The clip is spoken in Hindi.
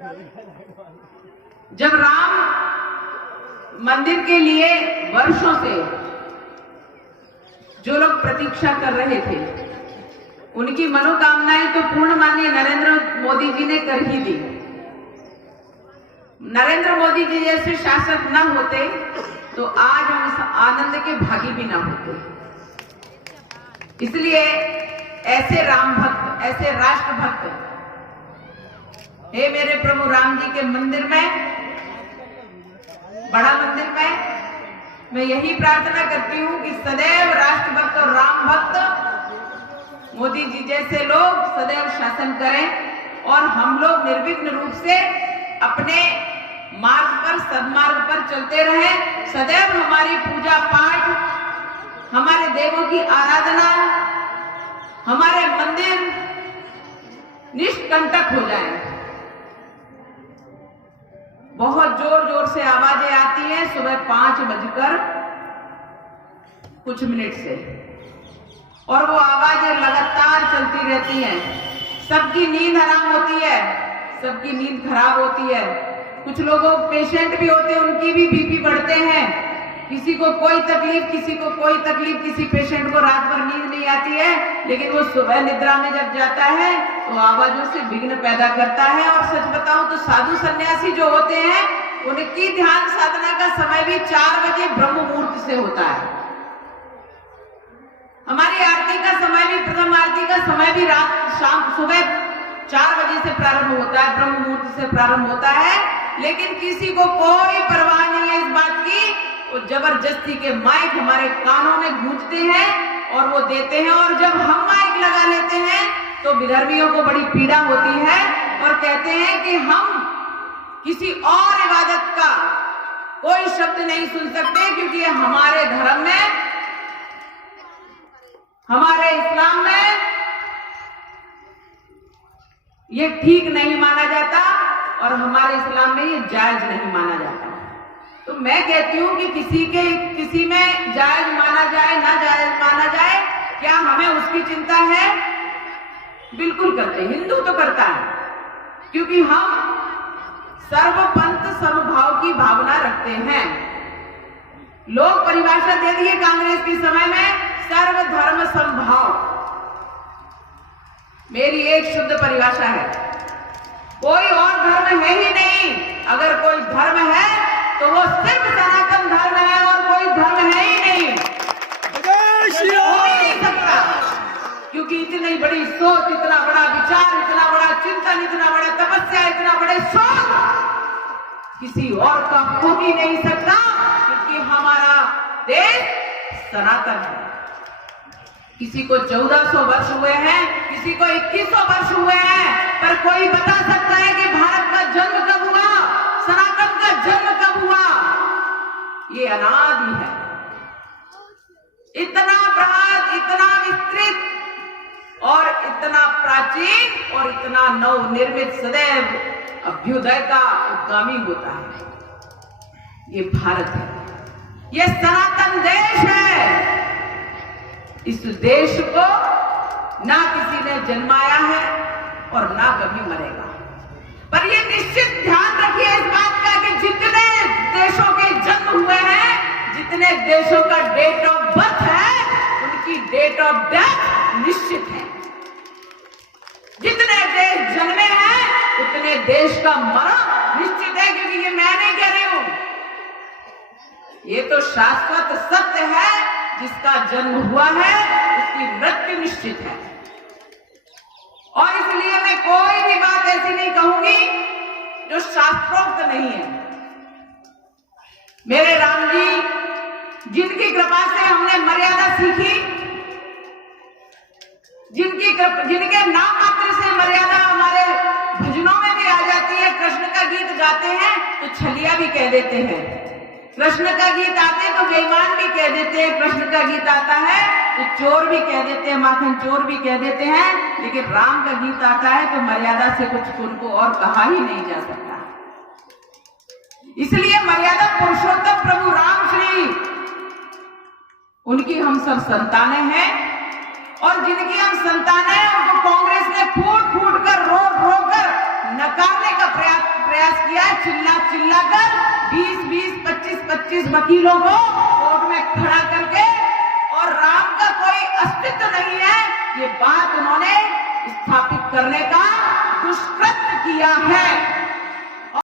जब राम मंदिर के लिए वर्षों से जो लोग प्रतीक्षा कर रहे थे, उनकी मनोकामनाएं तो पूर्ण माननीय नरेंद्र मोदी जी ने कर ही दी। नरेंद्र मोदी जी जैसे शासक न होते तो आज हम इस आनंद के भागी भी ना होते। इसलिए ऐसे राम भक्त, ऐसे राष्ट्र भक्त, हे मेरे प्रभु राम जी के मंदिर में, बड़ा मंदिर में, मैं यही प्रार्थना करती हूं कि सदैव राष्ट्र भक्त और राम भक्त मोदी जी जैसे लोग सदैव शासन करें और हम लोग निर्विघ्न रूप से अपने मार्ग पर, सदमार्ग पर चलते रहें। सदैव हमारी पूजा पाठ, हमारे देवों की आराधना, हमारे मंदिर निष्कंटक हो जाएं। बहुत जोर जोर से आवाजें आती हैं सुबह 5 कुछ मिनट से, और वो आवाजें लगातार चलती रहती हैं। सबकी नींद हराम होती है, सबकी नींद खराब होती है। कुछ लोगों, पेशेंट भी होते हैं, उनकी भी बीपी बढ़ते हैं। किसी को कोई तकलीफ, किसी को कोई तकलीफ, किसी पेशेंट को रात भर नींद नहीं आती है, लेकिन वो सुबह निद्रा में जब जाता है तो आवाजों से विघ्न पैदा करता है। और सच बताऊं तो साधु सन्यासी जो होते हैं, उनकी ध्यान साधना का समय भी 4 बजे ब्रह्म मुहूर्त से होता है। हमारी आरती का समय भी, प्रथम आरती का समय भी शाम सुबह 4 बजे से प्रारंभ होता है, ब्रह्म मुहूर्त से प्रारंभ होता है। लेकिन किसी को कोई परवाह नहीं है इस बात की। वो जबरदस्ती के माइक हमारे कानों में गूंजते हैं और वो देते हैं, और जब हम माइक लगा लेते हैं तो विधर्मियों को बड़ी पीड़ा होती है और कहते हैं कि हम किसी और इबादत का कोई शब्द नहीं सुन सकते, क्योंकि ये हमारे धर्म में, हमारे इस्लाम में ये ठीक नहीं माना जाता और हमारे इस्लाम में ये जायज नहीं माना जाता। तो मैं कहती हूं कि किसी में जायज माना जाए, ना जायज माना जाए, क्या हमें उसकी चिंता है? बिल्कुल करते, हिंदू तो करता है, क्योंकि हम सर्वपंथ समभाव की भावना रखते हैं। लोग परिभाषा दे दिए कांग्रेस के समय में, सर्वधर्म समभाव। मेरी एक शुद्ध परिभाषा है, कोई और धर्म है ही नहीं। अगर कोई धर्म है तो वो सिर्फ सनातन धर्म है, और कोई धर्म है ही नहीं, हो ही नहीं सकता। क्योंकि इतनी बड़ी सोच, इतना बड़ा विचार, इतना बड़ा चिंतन, इतना बड़ा तपस्या, इतना बड़े शौक किसी और का हो ही नहीं सकता, क्योंकि हमारा देश सनातन है। किसी को 1400 वर्ष हुए हैं, किसी को 2100 वर्ष हुए हैं, पर कोई बता सकता है कि भारत का जन्म कब हुआ, सनातन का जन्म कब हुआ? ये अनादि है। इतना बृहद, इतना विस्तृत और इतना प्राचीन और इतना नवनिर्मित, सदैव अभ्युदय का उद्गामी होता है। ये भारत है, ये सनातन देश है। इस देश को ना किसी ने जन्माया है और ना कभी मरेगा। पर ये निश्चित ध्यान रखिए इस बात का कि जितने देशों के जन्म हुए हैं, जितने देशों का डेट ऑफ बर्थ है, उनकी डेट ऑफ डेथ निश्चित है। जितने देश जन्मे हैं, उतने देश का मरण निश्चित है। क्योंकि ये मैं नहीं कह रही हूं, ये तो शाश्वत सत्य है। जिसका जन्म हुआ है उसकी मृत्यु निश्चित है। और इसलिए मैं कोई भी बात ऐसी नहीं कहूंगी जो शास्त्रोक्त नहीं है। मेरे राम जी, जिनकी कृपा से हमने मर्यादा सीखी, जिनके नाम मात्र से मर्यादा हमारे भजनों में भी आ जाती है। कृष्ण का गीत गाते हैं तो छलिया भी कह देते हैं, कृष्ण का गीत आते तो बेईमान भी कह देते हैं, कृष्ण का गीत आता है तो चोर भी कह देते हैं, माखन चोर भी कह देते हैं। लेकिन राम का गीत आता है तो मर्यादा से कुछ उनको और कहा ही नहीं जा सकता। इसलिए मर्यादा पुरुषोत्तम प्रभु राम श्री, उनकी हम सब संतानें हैं। और जिनकी हम संतानें हैं, उनको कांग्रेस ने फूट फूट कर, रो रो कर नकारने का प्रयास हैं चिल्ला चिल्ला कर 20-20, 25-25 वकीलों को कोर्ट में खड़ा करके, और राम का कोई अस्तित्व नहीं है, ये बात उन्होंने स्थापित करने का दुष्कृत्य किया है।